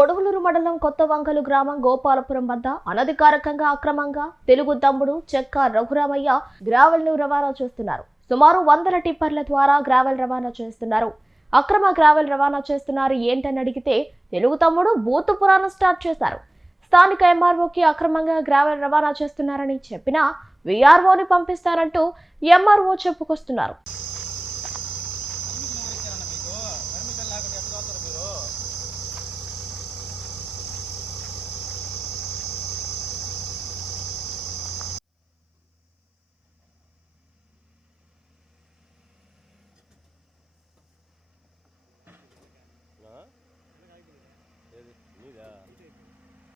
కొడవలూరు మండలం కొత్త వంకలు గ్రామం గోపాలపురం వద్ద అనధికారికంగా అక్రమంగా తెలుగు తమ్ముడు చెక్క రఘురామయ్య గ్రావెల్ను రవాణా చేస్తున్నారు. సుమారు వందల టిప్పర్ల ద్వారా గ్రావెల్ రవాణా చేస్తున్నారు. అక్రమ గ్రావెల్ రవాణా చేస్తున్నారు ఏంటని అడిగితే తెలుగు తమ్ముడు బూతు పురాణం స్టార్ట్ చేశారు. స్థానిక ఎంఆర్ఓకి అక్రమంగా గ్రావెల్ రవాణా చేస్తున్నారని చెప్పినా వీఆర్ఓని పంపిస్తారంటూ ఎంఆర్ఓ చెప్పుకొస్తున్నారు.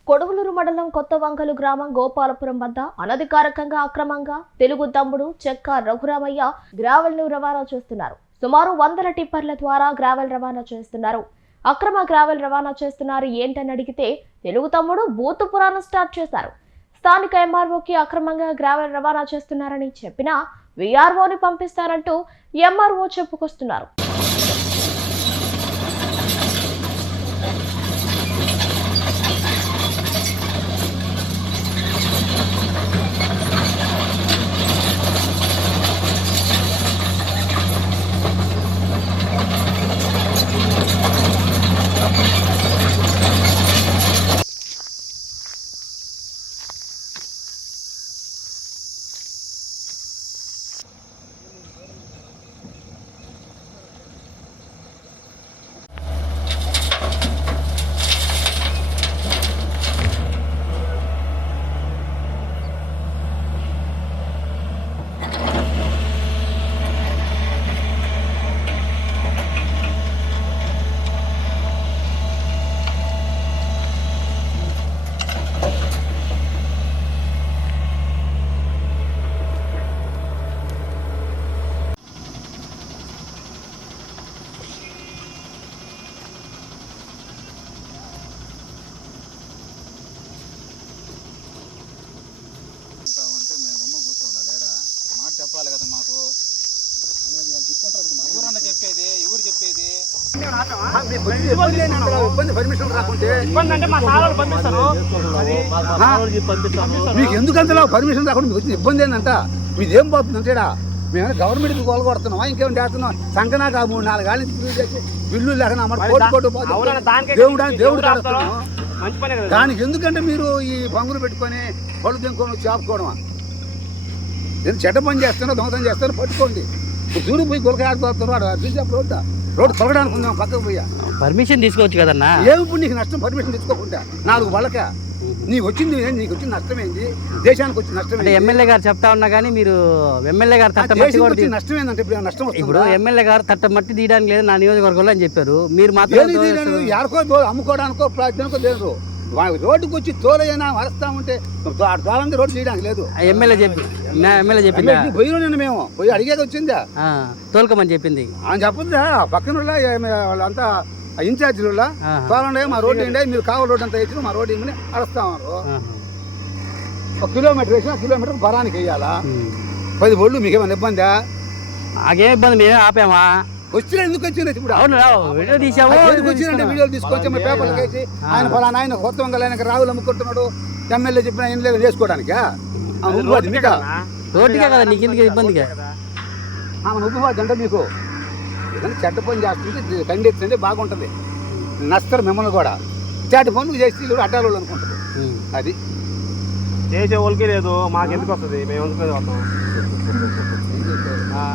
కొడవలూరు మండలం కొత్త వంకలు గ్రామం గోపాలపురం వద్ద అనధికారికంగా అక్రమంగా తెలుగు తమ్ముడు చెక్క రఘురామయ్య గ్రావెల్ను రవాణా చేస్తున్నారు. సుమారు వందల టిప్పర్ల ద్వారా గ్రావెల్ రవాణా చేస్తున్నారు. అక్రమ గ్రావెల్ రవాణా చేస్తున్నారు ఏంటని అడిగితే తెలుగు తమ్ముడు బూతు పురాణం స్టార్ట్ చేశారు. స్థానిక ఎంఆర్ఓకి అక్రమంగా గ్రావెల్ రవాణా చేస్తున్నారని చెప్పినా వీఆర్ఓని పంపిస్తారంటూ ఎంఆర్ఓ చెప్పుకొస్తున్నారు అంటే మేము గమ్మ కూర్చోండాలి ఏడా ఒక మాట చెప్పాలి కదా మాకు. ఎవరన్నా చెప్పేది? ఎవరు చెప్పేది? ఇబ్బంది పర్మిషన్ రాకుంటే మీకు ఎందుకు అంతలో పర్మిషన్ రాకుండా మీకు వచ్చిన ఇబ్బంది ఏంటంట మీది ఏం పోతుంది అంటేడా మేము గవర్నమెంట్ కొలగొడుతున్నాం ఇంకేం చేస్తున్నాం సంకనాక మూడు నాలుగు గాలి బిల్లు లేక కోటి కోటి. దేవుడు దేవుడు దానికి ఎందుకంటే మీరు ఈ పంగులు పెట్టుకొని పళ్ళు తెంకొని వచ్చి ఆపుకోవడమా? నేను చెడ్డ పని చేస్తానో దొంగతనం చేస్తానో పట్టుకోండి. ఇప్పుడు దూరం పోయి గులక ఆడుకోతున్నాడు బీజేపీ రోడ్డు రోడ్డు తొలగడానికి ఉందాం పక్కకు పోయా. పర్మిషన్ తీసుకోవచ్చు కదన్నా? ఏమి ఇప్పుడు నీకు నష్టం? పర్మిషన్ తెచ్చుకోకుండా నాలుగు వాళ్ళక నీకు వచ్చింది? నీకు వచ్చిన నష్టం ఏంది? దేశానికి వచ్చిన నష్టం? ఎమ్మెల్యే గారు చెప్తా ఉన్నా కానీ మీరు ఎమ్మెల్యే గారు ఆ తట్ట మట్టి దేశానికి కూడా వచ్చిన తీ- నష్టం ఏంటంటే ఇప్పుడు నష్టం ఇప్పుడు ఎమ్మెల్యే గారు తట్ట మట్టి తీయడానికి లేదు నా నియోజకవర్గంలో అని చెప్పారు. మీరు మాత్రం అమ్ముకోవడానికో ప్రార్థనకో లేదు రోడ్డుకు వచ్చి తోలైనా వస్తా ఉంటే తోలంది రోడ్డు చేయడానికి లేదు. ఎమ్మెల్యే చెప్పి ఎమ్మెల్యే చెప్పిందా? పోయిన మేము. పోయి అడిగేది వచ్చిందా? తోలుకోమని చెప్పింది. ఆయన చెప్పొద్దా? పక్కన వాళ్ళంతా ఇన్ఛార్జీలు. తోలండే మా రోడ్డు ఏంటి మీరు కావాలి రోడ్డు అంతా వేసి మా రోడ్డు ఇమ్మని అడుస్తా ఉన్నారు. ఒక కిలోమీటర్ వేసినా కిలోమీటర్ బరానికి వేయాలా? ఉమ్. పది బొళ్ళు మీకేమైనా ఇబ్బందా? నాకేం ఇబ్బంది మేమే ఆపామా? వచ్చిన ఎందుకు వచ్చిన? ఇప్పుడు అవును వీడియో తీసావు? ఆ ఎందుకు వచ్చినంటే వీడియోలు తీసుకొచ్చి మా పేపర్లకు వేసి ఆయన ఫలానా ఆయన కొత్త వంగలు ఆయనకి రావులు అమ్ముకుంటున్నాడు ఎమ్మెల్యే చెప్పిన ఆయన లేదు చేసుకోవడానికా? రోడ్డుకే కదా నీకు ఎందుకు ఇబ్బందిగా? ఆమె ఉబ్బుబాది అంటే మీకు ఏదైనా చెడ్డ పని చేస్తుంటే ఖండించండి బాగుంటుంది. నస్తారు మిమ్మల్ని కూడా. చెడ్డ పనులు చేసి అడ్డాలు అనుకుంటారు. ఉమ్. అది. చేసే వాళ్ళకి లేదు మాకు ఎందుకు వస్తుంది? మేము ఎందుకు వస్తాం?